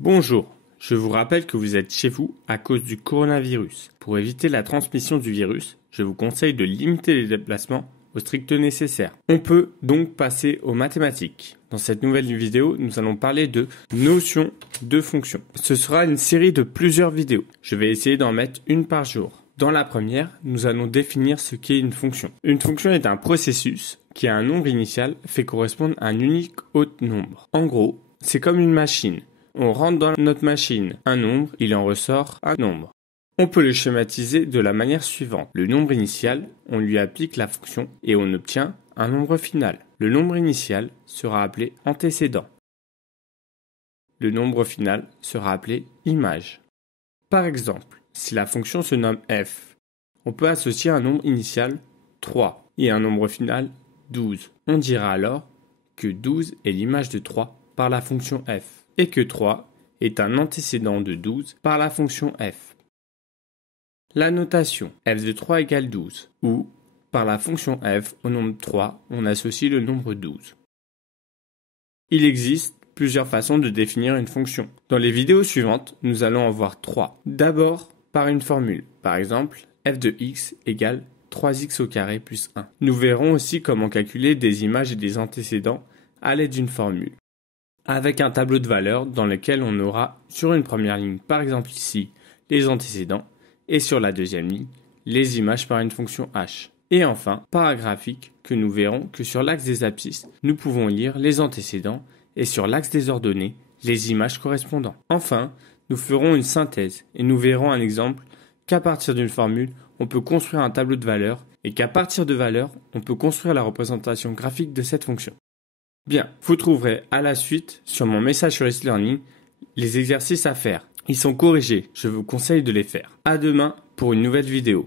Bonjour, je vous rappelle que vous êtes chez vous à cause du coronavirus. Pour éviter la transmission du virus, je vous conseille de limiter les déplacements au strict nécessaire. On peut donc passer aux mathématiques. Dans cette nouvelle vidéo, nous allons parler de notions de fonctions. Ce sera une série de plusieurs vidéos. Je vais essayer d'en mettre une par jour. Dans la première, nous allons définir ce qu'est une fonction. Une fonction est un processus qui a un nombre initial fait correspondre à un unique autre nombre. En gros, c'est comme une machine. On rentre dans notre machine un nombre, il en ressort un nombre. On peut le schématiser de la manière suivante. Le nombre initial, on lui applique la fonction et on obtient un nombre final. Le nombre initial sera appelé antécédent. Le nombre final sera appelé image. Par exemple, si la fonction se nomme f, on peut associer un nombre initial 3 et un nombre final 12. On dira alors que 12 est l'image de 3 par la fonction f et que 3 est un antécédent de 12 par la fonction f. La notation f de 3 égale 12 ou par la fonction f au nombre 3, on associe le nombre 12. Il existe plusieurs façons de définir une fonction. Dans les vidéos suivantes, nous allons en voir 3. D'abord, par une formule. Par exemple, f de x égale 3x au carré plus 1. Nous verrons aussi comment calculer des images et des antécédents à l'aide d'une formule. Avec un tableau de valeurs dans lequel on aura sur une première ligne, par exemple ici, les antécédents, et sur la deuxième ligne, les images par une fonction h. Et enfin, par un graphique que nous verrons que sur l'axe des abscisses, nous pouvons lire les antécédents et sur l'axe des ordonnées, les images correspondantes. Enfin, nous ferons une synthèse et nous verrons un exemple qu'à partir d'une formule, on peut construire un tableau de valeurs et qu'à partir de valeurs, on peut construire la représentation graphique de cette fonction. Bien, vous trouverez à la suite sur mon message sur e-learning les exercices à faire. Ils sont corrigés, je vous conseille de les faire. À demain pour une nouvelle vidéo.